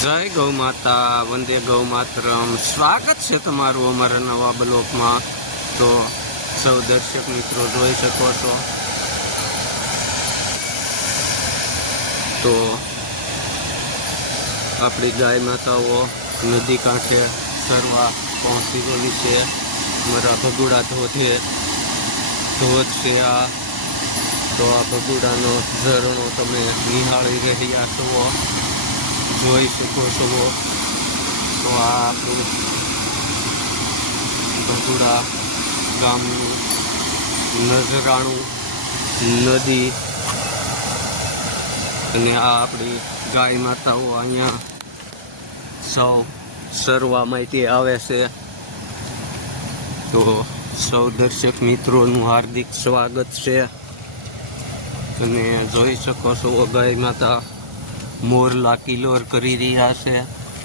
જય ગૌ માતા વંદે ગૌ માતરમ સ્વાગત છે તમારું અમારા નવા બ્લોકમાં તો સૌ દર્શક મિત્રો જોઈ શકો છો. તો આપણી ગાય માતાઓ નદી કાંઠે સરવા પહોંચી ગયેલી છે. મારા ભગુડા ધોધે, ધોધ છે આ. તો આ ભગુડાનો ઝરણો તમે નિહાળી રહ્યા છો. જોઈ શકો છો. તો આ આપણું ભટુડા ગામનું નજરાણું નદી અને આ આપણી ગાય માતાઓ અહીંયા સૌ સરવા માહિતી આવે છે. તો સૌ દર્શક મિત્રોનું હાર્દિક સ્વાગત છે. અને જોઈ શકો છો ગાય માતા મોરલા કિલોર કરી રહ્યા છે,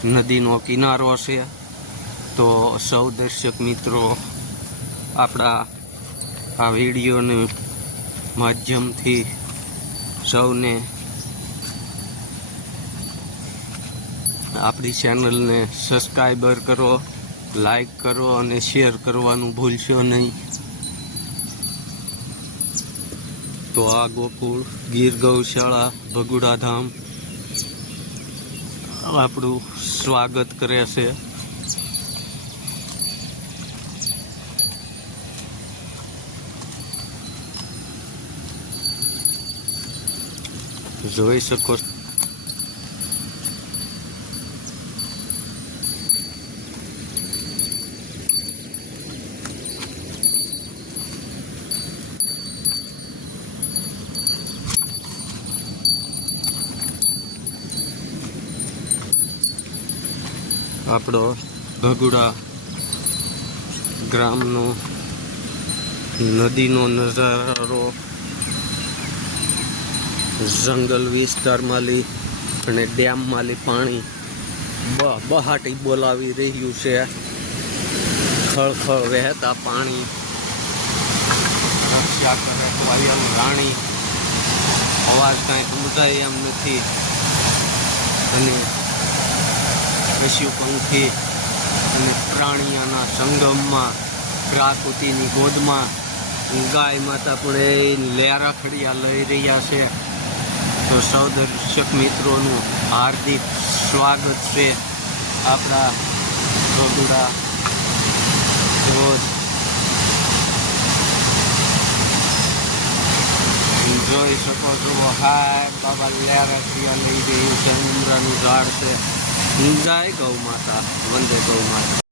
નદીનો કિનારો છે. તો સૌ દર્શક મિત્રો, આપણા આ વિડીયોને માધ્યમથી સૌને આપણી ચેનલને સબસ્ક્રાઈબર કરો, લાઈક કરો અને શેર કરવાનું ભૂલશો નહીં. તો આ ગોકુળ ગીર ગૌશાળા ભગુડા ધામ આપણું સ્વાગત કરે છે. જોઈ શકો આપણો ભગુડા ગ્રામનો નદીનો નજારો, જંગલ વિસ્તારમાંલી અને ડેમમાંલી પાણી બ બહાટી બોલાવી રહ્યું છે. ખળખળ વહેતા પાણી. રક્ષા કરે કોયલ રાણી. અવાજ કાંઈ સમજાય એમ નથી. અને પંખી અને પ્રાણીઓના સંગમમાં, પ્રાકૃતિની ગોદમાં ગાય માતા પણ એ લેરાખડિયા લઈ રહ્યા છે. તો સૌ દર્શક મિત્રોનું હાર્દિક સ્વાગત છે આપણા રોજ જોઈ શકો છો, હાય, બાબા લેરાખડિયા લઈ રહ્યું છે, ઉમરાનું ઝાડ છે. જય ગૌ માતા વંદે ગૌ માતા.